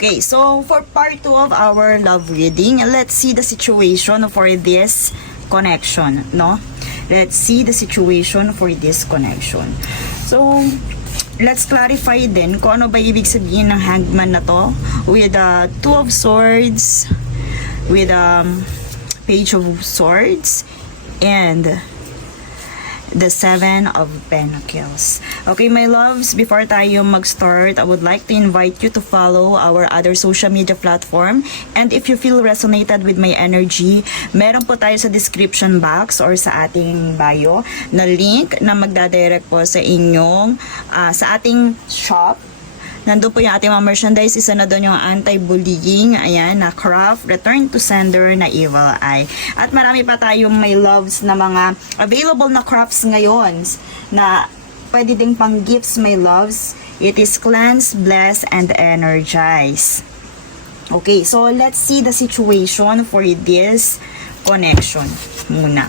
Okay, so for part 2 of our love reading, let's see the situation for this connection, no? Let's see the situation for this connection. So, let's clarify din kung ano ba ibig sabihin ng hangman na to with the Two of Swords, with Page of Swords, and the Seven of Pentacles. Okay, my loves, before tayo mag-start, I would like to invite you to follow our other social media platform. And if you feel resonated with my energy, meron po tayo sa description box or sa ating bio na link na magdadirect po sa inyong, sa ating shop. Nandun po yung ating mga merchandise. Isa na doon yung anti-bullying, ayan, na craft, return to sender na evil eye. At marami pa tayong may loves na mga available na crafts ngayon na pwede ding pang gifts, my loves. It is cleanse, bless, and energize. Okay, so let's see the situation for this connection muna.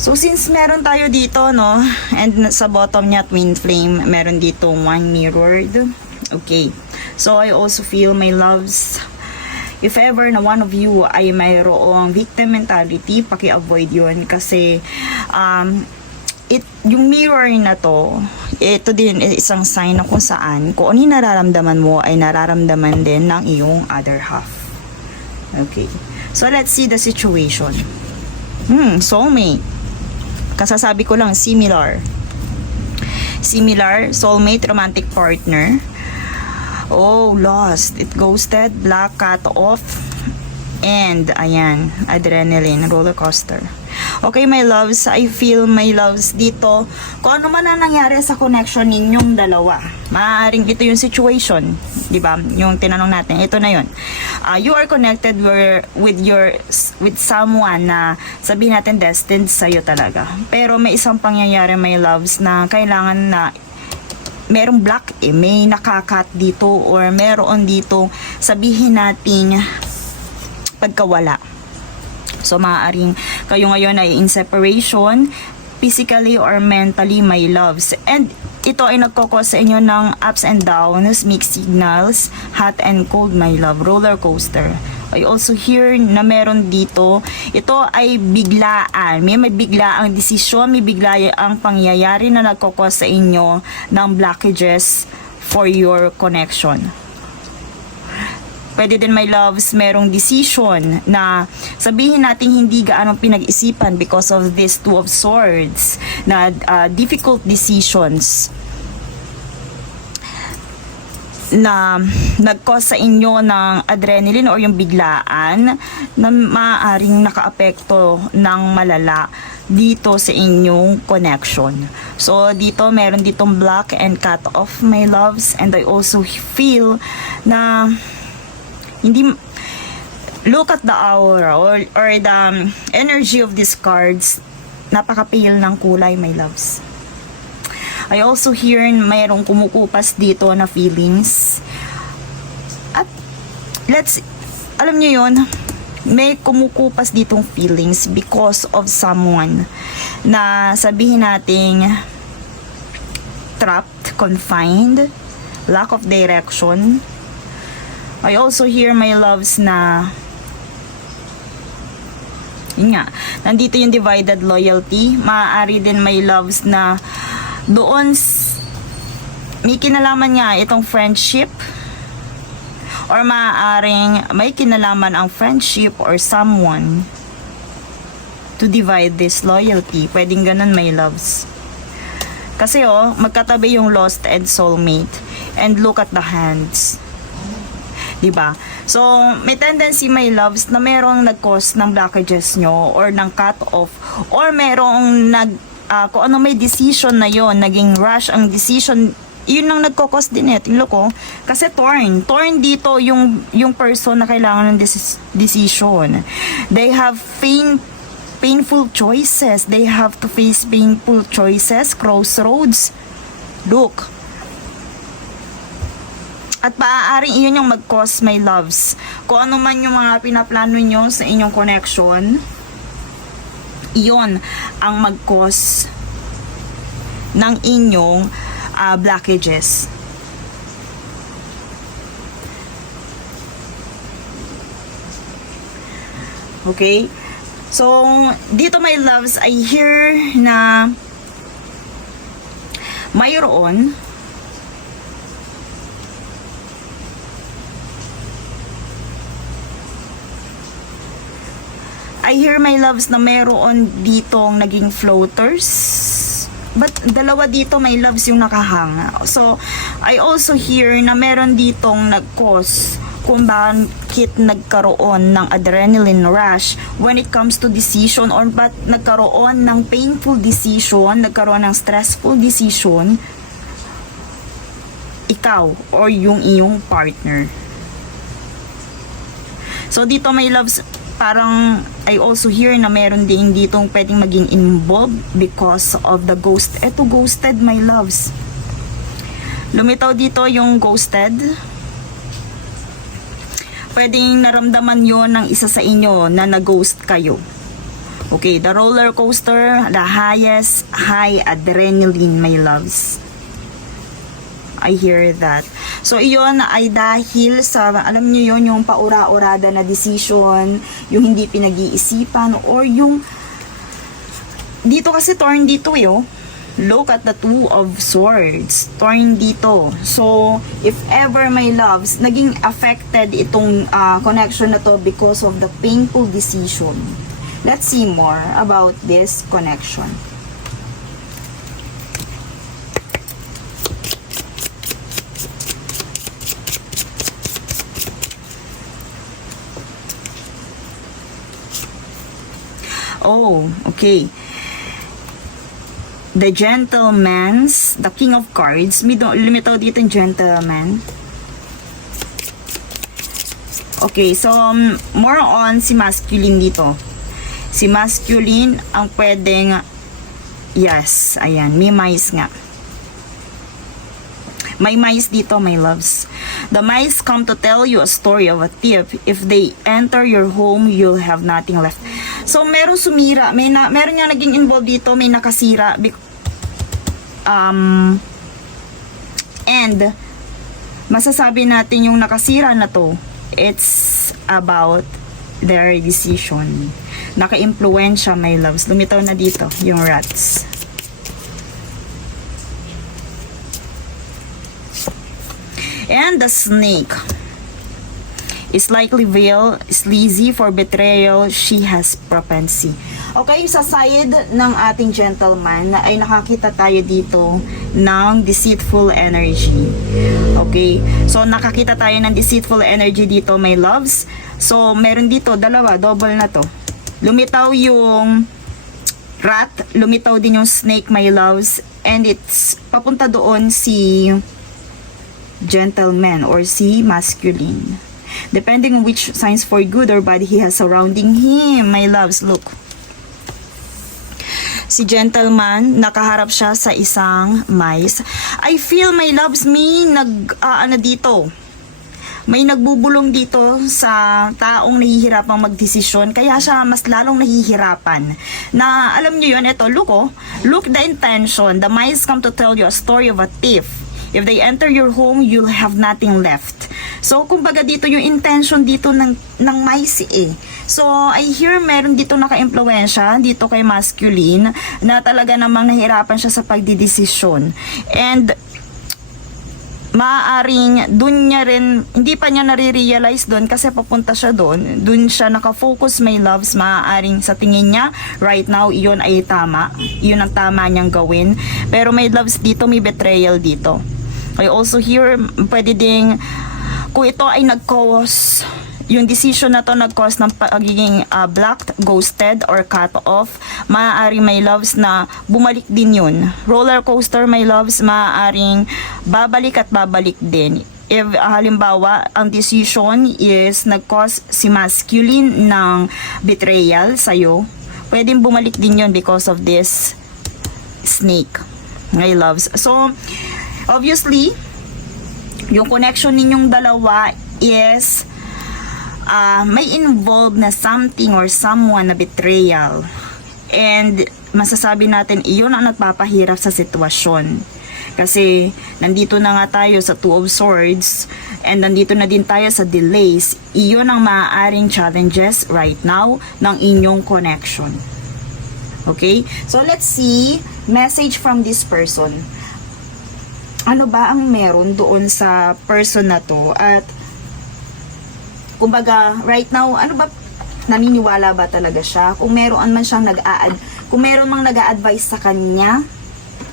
So, since meron tayo dito, no, and sa bottom niya, twin flame, meron dito one mirrored. Okay. So, I also feel, my loves, if ever na one of you ay mayroong victim mentality, paki-avoid yun. Kasi, yung mirror na to, ito din isang sign na kung saan, kung ano yung nararamdaman mo, ay nararamdaman din ng iyong other half. Okay. So, let's see the situation. Soulmate. Kasasabi ko lang, similar, soulmate, romantic partner. Oh, lost, it ghosted, black, cut off, and ayan, adrenaline, roller coaster. Okay, my loves, I feel, my loves, dito, kung ano man ang nangyari sa connection ninyong dalawa, maaaring ito yung situation, di ba? Yung tinanong natin, ito na yun. You are connected with someone na sabihin natin destined sa'yo talaga. Pero may isang pangyayari, my loves, na kailangan na merong block, may nakakat dito, or meron dito, sabihin natin pagkawala. So, maaaring kayo ngayon ay in separation, physically or mentally, my loves. And ito ay nagkakos sa inyo ng ups and downs, mixed signals, hot and cold, my love, roller coaster. I also hear na meron dito, ito ay biglaan. May biglaang desisyon, may biglaang pangyayari na nagkakos sa inyo ng blockages for your connection. Pwede din, my loves, merong decision na sabihin natin hindi gaano pinag-isipan because of this Two of Swords na difficult decisions na nag-cause sa inyo ng adrenaline or yung biglaan na maaaring nakaapekto ng malala dito sa inyong connection. So, dito, meron ditong block and cut off, my loves, and I also feel na hindi, look at the aura or the energy of these cards, napaka-pale ng kulay, my loves. I also hear mayroong kumukupas dito na feelings. At alam nyo yun, may kumukupas ditong feelings because of someone na sabihin nating trapped, confined, lack of direction. I also hear, my loves, na yun nga, nandito yung divided loyalty. Maaari din, my loves, na doon may kinalaman nga itong friendship, or maaaring may kinalaman ang friendship or someone to divide this loyalty. Pwedeng ganun, my loves. Kasi magkatabi yung lost and soulmate, and look at the hands, diba? So, may tendency, my loves, na merong nag-cause ng blockages nyo or ng cut-off, or merong kung ano may decision na yon, naging rush ang decision, yun ang nagkokos din tinglo ko. Kasi torn dito yung person na kailangan ng decision. They have painful choices. They have to face painful choices, crossroads. Look. At maaaring iyon yung mag-cause, my loves. Kung ano man yung mga pinaplano nyo sa inyong connection, iyon ang mag-cause ng inyong blockages. Okay? So, dito my loves, I hear na mayroon my loves na mayroon ditong naging floaters. But dalawa dito my loves yung nakahang. So, I also hear na meron ditong nag-cause kung bakit nagkaroon ng adrenaline rush when it comes to decision, or ba't nagkaroon ng painful decision, nagkaroon ng stressful decision, ikaw or yung iyong partner. So dito my loves, parang I also hear na meron din ditong pwedeng maging involved because of the ghost. Eto, ghosted my loves. Lumitaw dito yung ghosted. Pwedeng naramdaman yon ng isa sa inyo na nag-ghost kayo. Okay, the roller coaster, the highest high adrenaline my loves. I hear that. So, iyon ay dahil sa, alam nyo yon, yung paura-urada na decision, yung hindi pinag-iisipan, or yung, dito kasi torn dito yo. Look at the Two of Swords. Torn dito. So, if ever my loves, naging affected itong connection na to because of the painful decision. Let's see more about this connection. Oh, okay. The Gentleman's, the King of Cards. Lumitaw dito yung Gentleman. Okay, so more on si masculine dito. Si masculine ang pwedeng, yes, ayan, may mice nga. May mice dito, my loves. The mice come to tell you a story of a thief. If they enter your home, you'll have nothing left. So, meron sumira. Meron nga naging involved dito. May nakasira. And, masasabi natin yung nakasira na to, it's about their decision. Naka-impluensya, my loves. Lumitaw na dito, yung rats. And the snake is likely veil, sleazy for betrayal. She has propensity. Okay, sa side ng ating gentleman ay nakakita tayo dito ng deceitful energy. Okay, so nakakita tayo ng deceitful energy dito, my loves. So meron dito dalawa, double na to. Lumitaw yung rat, lumitaw din yung snake, my loves, and it's papunta doon si gentleman or si masculine, depending on which signs for good or bad he has surrounding him, my loves. Look, si gentleman, nakaharap siya sa isang mice. I feel, my loves, may dito, may nagbubulong dito sa taong nahihirapang magdesisyon, kaya siya mas lalong nahihirapan. Na alam niyo yun, ito, look the intention. The mice come to tell you a story of a thief. If they enter your home, you'll have nothing left. So, kumbaga dito yung intention dito ng mice eh. So, I hear meron dito naka-impluensya dito kay masculine na talaga namang nahirapan siya sa pagdidesisyon. And, maaaring dun niya rin, hindi pa niya nare-realize dun kasi papunta siya dun siya nakafocus, my loves. Maaaring sa tingin niya right now iyon ay tama, iyon ang tama niyang gawin, pero my loves, dito may betrayal dito. I also hear pwede ding kung ito ay nag-cause, yung decision na to nag-cause ng pagiging blocked, ghosted, or cut off, maaaring, my loves, na bumalik din yun. Roller coaster, my loves, maaaring babalik at babalik din. If halimbawa, ang decision is nag-cause si masculine ng betrayal sa'yo, pwedeng bumalik din yun because of this snake, my loves. So, Obviously, yung connection ninyong dalawa is may involved na something or someone na betrayal. And masasabi natin iyon ang nagpapahirap sa sitwasyon. Kasi nandito na nga tayo sa Two of Swords and nandito na din tayo sa delays. Iyon ang maaaring challenges right now ng inyong connection. Okay? So let's see message from this person. Ano ba ang meron doon sa person na to? At kumbaga, right now, ano ba, naniniwala ba talaga siya? Kung meron man siyang kung meron mang nag-a-advise sa kanya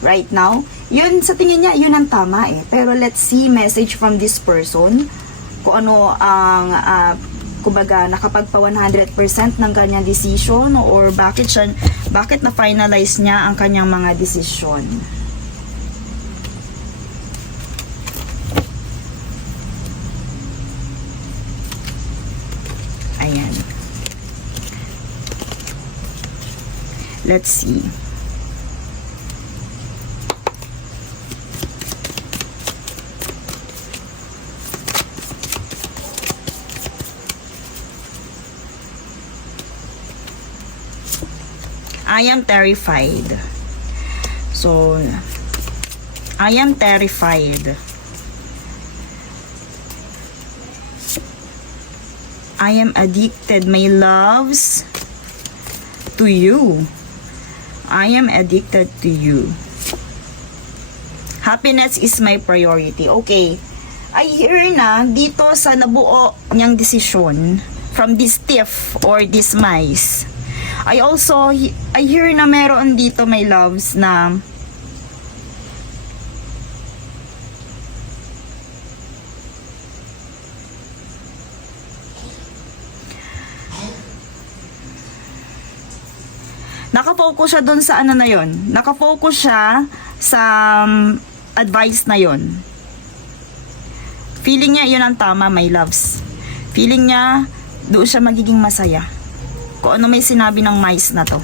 right now, yun sa tingin niya, yun ang tama eh. Pero let's see message from this person kung ano ang kumbaga nakapagpa 100% ng kanyang decision or bakit na finalize niya ang kanyang mga desisyon. Ayan. Let's see. I am terrified. So, I am terrified. I am addicted, my loves, to you. I am addicted to you. Happiness is my priority. Okay. I hear na dito sa nabuo niyang desisyon from this thief or this mice. I hear na meron dito, my loves, na nakafocus siya doon sa ano na yon. Nakafocus siya sa advice na yon. Feeling niya yun ang tama, my loves. Feeling niya doon siya magiging masaya. Kung ano may sinabi ng mice na to.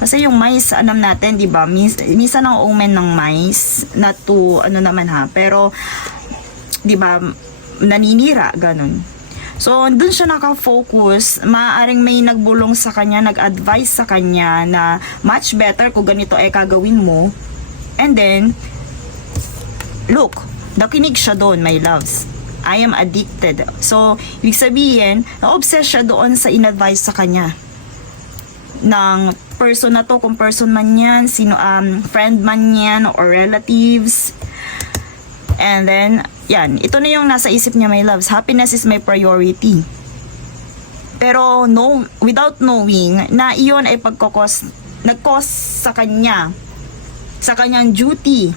Kasi yung mice, alam natin, di ba? Minsan ang omen ng mice, not to, ano naman ha, pero, di ba, naninira, ganun. So, dun siya nakafocus, maaaring may nagbulong sa kanya, nag-advise sa kanya na much better kung ganito ay kagawin mo. And then, look, nakinig siya doon, my loves. I am addicted. So, ibig sabihin, na-obsess siya doon sa in-advise sa kanya ng person na to, kung person man yan, friend man yan, or relatives. And then, yan, ito na yung nasa isip niya, my loves. Happiness is my priority. Pero, without knowing na iyon ay nag-cause sa kanya, sa kanyang duty,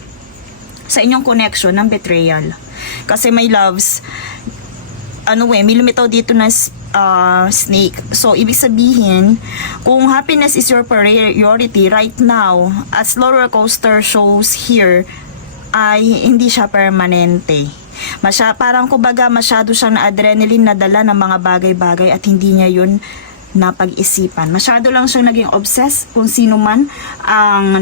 sa inyong connection ng betrayal. Kasi my loves, may lumitaw dito na snake. So, ibig sabihin, kung happiness is your priority right now, as roller coaster shows here, ay hindi siya permanente. Parang kumbaga masyado siyang na-adrenaline nadala ng mga bagay-bagay at hindi niya yun napag-isipan. Masyado lang siyang naging obsessed kung sino man ang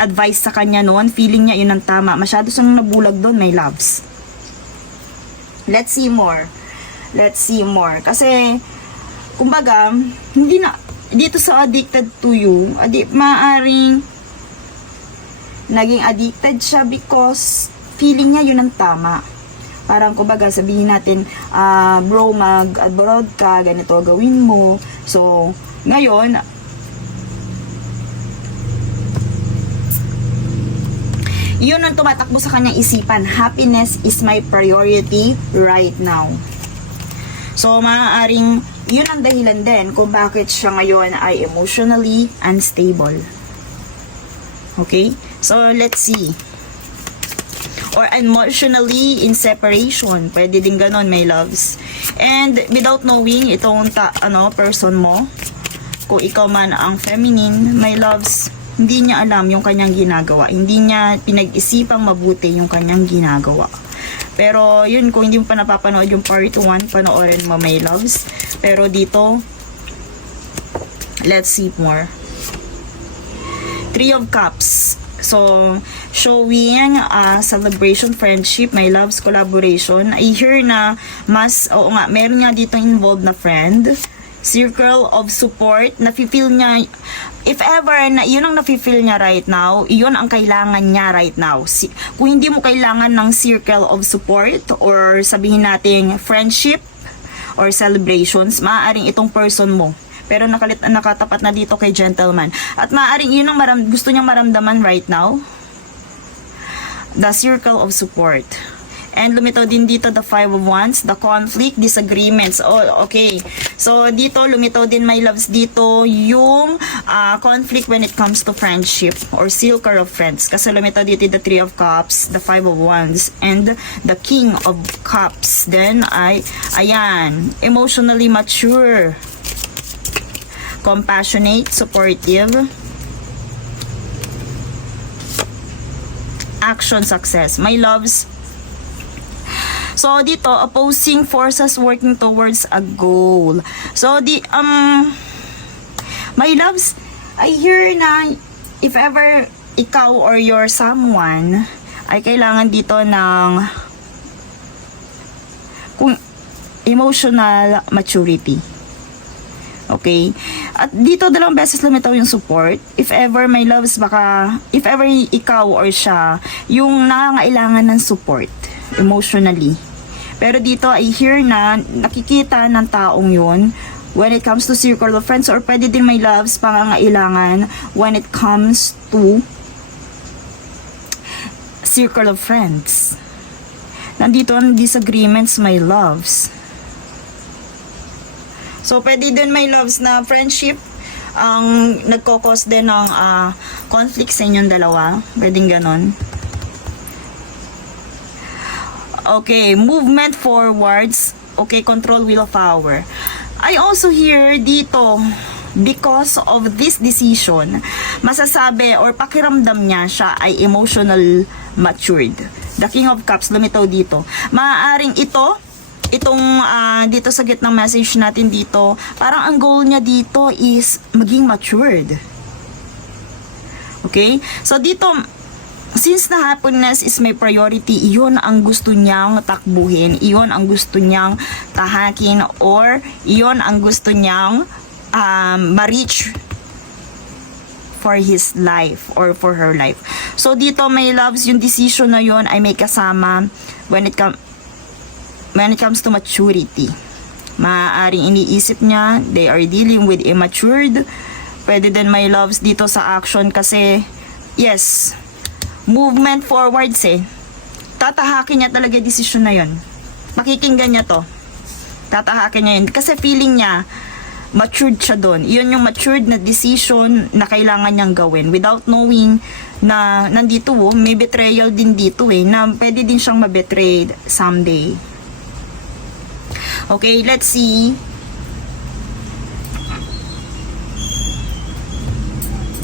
advice sa kanya noon, feeling niya yun ang tama. Masyado siyang nabulag doon, my loves. Let's see more. Kasi, kumbaga, hindi na, dito sa addicted to you, maaring naging addicted siya because feeling niya yun ang tama. Parang, kumbaga, sabihin natin, bro, mag-abroad ka, ganito gawin mo. So, ngayon, yun ang tumatakbo sa kanyang isipan. Happiness is my priority right now. So, maaaring yun ang dahilan din kung bakit siya ngayon ay emotionally unstable. Okay? So, let's see. Or emotionally in separation. Pwede din ganon, my loves. And without knowing itong person mo, kung ikaw man ang feminine, my loves, hindi niya alam yung kanyang ginagawa. Hindi niya pinag-isipang mabuti yung kanyang ginagawa. Pero, yun, kung hindi mo pa napapanood yung part 1, panoorin mo, my loves. Pero dito, let's see more. 3 of Cups. So, showing celebration, friendship, my loves, collaboration. I hear na mas, oo nga, meron nga dito involved na friend. Circle of support, nafe-feel niya, if ever na yun ang nafe-feel niya right now, yun ang kailangan niya right now. Kung hindi mo kailangan ng circle of support or sabihin nating friendship or celebrations, maaaring itong person mo. Pero nakatapat na dito kay gentleman. At maaaring yun ang gusto niyang maramdaman right now. The circle of support. And lumitaw din dito the 5 of Wands, the conflict, disagreements. Oh, okay. So, dito lumitaw din, my loves, dito yung conflict when it comes to friendship or circle of friends. Kasi lumitaw dito the 3 of Cups, the 5 of Wands, and the King of Cups. Then, ayan, emotionally mature, compassionate, supportive, action, success. My loves, so dito opposing forces working towards a goal. So my loves, I hear na if ever ikaw or your someone ay kailangan dito ng emotional maturity. Okay? At dito dalawang beses lumitaw yung support. If ever, my loves, baka, if ever ikaw or siya, yung nangangailangan ng support, emotionally. Pero dito, I hear na, nakikita ng taong yun, when it comes to circle of friends, or pwede din, my loves, pangangailangan, when it comes to circle of friends. Nandito ang disagreements, my loves. So, pwede din, my loves, na friendship ang nagkokos din ng conflict sa inyong dalawa. Pwedeng ganon. Okay, movement forwards. Okay, control, will of power. I also hear dito, because of this decision, masasabi or pakiramdam niya siya ay emotional matured. The King of Cups, lumitaw dito. Maaaring itong dito sa gitnang message natin dito, parang ang goal niya dito is maging matured. Okay? So dito, since na happiness is my priority, iyon ang gusto niyang takbuhin, iyon ang gusto niyang tahakin, or iyon ang gusto niyang ma-reach for his life or for her life. So dito, my loves, yung decision na yon ay may kasama when it comes to maturity. Maaaring iniisip niya, they are dealing with immatured. Pwede din, my loves, dito sa action kasi, yes, movement forwards tatahakin niya talaga decision na yun. Makikinggan niya to. Tatahakin niya yun. Kasi feeling niya, matured siya doon. Iyon yung matured na decision na kailangan niyang gawin without knowing na nandito, may betrayal din dito na pwede din siyang mabetray someday. Okay, let's see.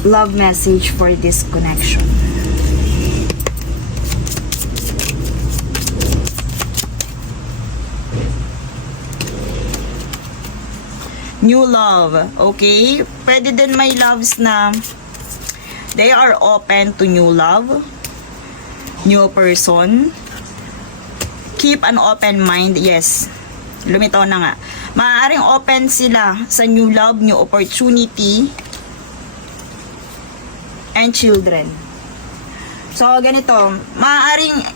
Love message for this connection. New love. Okay? Pwede din, my loves, na they are open to new love, new person. Keep an open mind. Yes. Lumitaw na nga. Maaaring open sila sa new love, new opportunity, and children. So, ganito. Maaaring,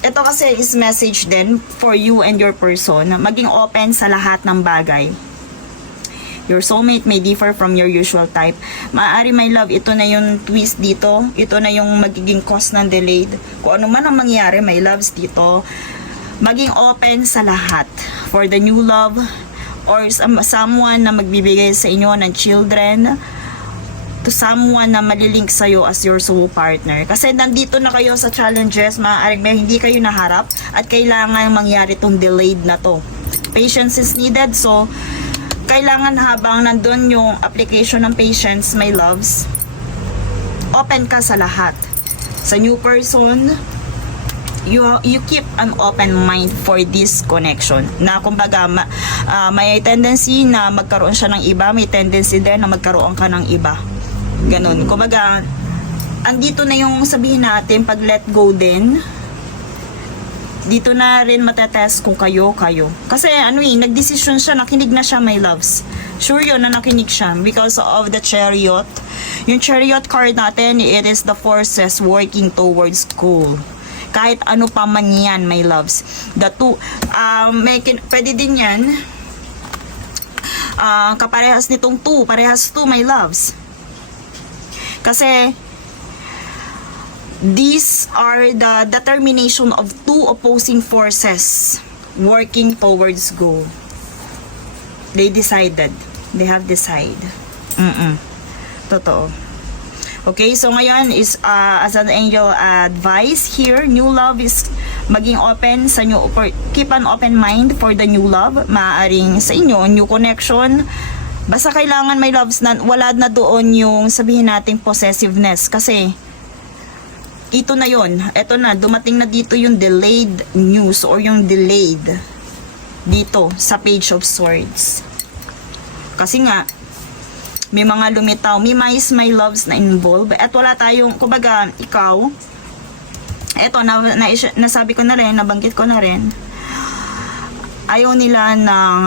ito kasi is message din for you and your person. Maging open sa lahat ng bagay. Your soulmate may differ from your usual type. Maaari, my love, ito na yung twist dito. Ito na yung magiging cause ng delayed. Kung ano man ang mangyari, my loves, dito, maging open sa lahat for the new love or someone na magbibigay sa inyo ng children, to someone na malilink sa'yo as your soul partner. Kasi nandito na kayo sa challenges, maaaring hindi kayo naharap at kailangan mangyari tong delayed na to. Patience is needed, so kailangan habang nandun yung application ng patience, my loves, open ka sa lahat. Sa new person, you keep an open mind for this connection. Na kumbaga, may tendency na magkaroon siya ng iba, may tendency din na magkaroon ka ng iba. Ganun. Kumbaga, andito na yung sabihin natin, pag let go din, dito na rin matetest kung kayo. Kasi nagdesisyon siya, nakinig na siya, my loves. Sure yun na nakinig siya because of the chariot. Yung chariot card natin, it is the forces working towards goal. Kahit ano pa man yan, my loves. The two, pwede din yan, kaparehas nitong 2, parehas 2, my loves. Kasi, these are the determination of two opposing forces working towards goal. They decided. They have decided. Totoo. Okay, so ngayon is as an angel advice here, new love is maging open sa new, keep an open mind for the new love. Maaaring sa inyo, new connection. Basta kailangan, my loves, na wala na doon yung sabihin nating possessiveness. Kasi ito na yon, eto na, dumating na dito yung delayed news or yung delayed dito sa Page of Swords. Kasi nga, may mga lumitaw, may mais, my loves na involved, at wala tayong, kumbaga, ikaw, eto, nasabi ko na rin, nabanggit ko na rin, ayaw nila ng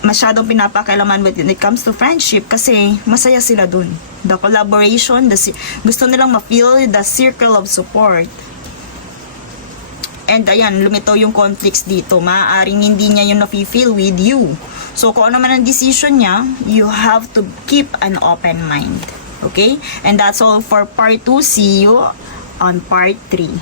masyadong pinapakailaman when it comes to friendship kasi masaya sila dun. The collaboration, gusto nilang ma-feel the circle of support. And ayan, lumitaw yung conflicts dito. Maaaring hindi niya yung nafe-feel with you. So kung ano man ang decision niya, you have to keep an open mind. Okay? And that's all for part 2. See you on part 3.